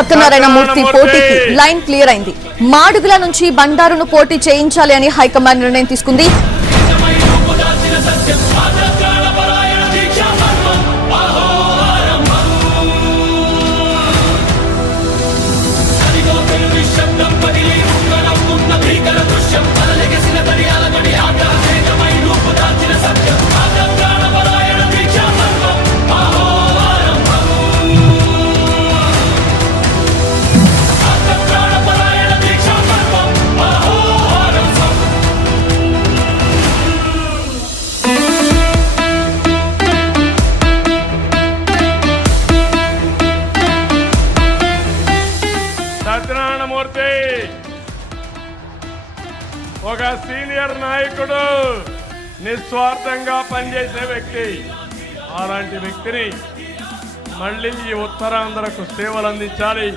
సత్యనారాయణ మూర్తి పోటీకి line clear అయింది. మాడుగుల నుంచి బండారును పోటీ చేయించాలి అని హైకమాండ్ నిర్ణయం తీసుకుంది. సత్యనారాయణమూర్తి. ఒక సీనియర్ నాయకుడు నిస్వార్థంగా పనిచేసే వ్యక్తి. అలాంటి వ్యక్తిని మళ్ళీ ఈ ఉత్తరాంధ్రకు సేవలు అందించాలి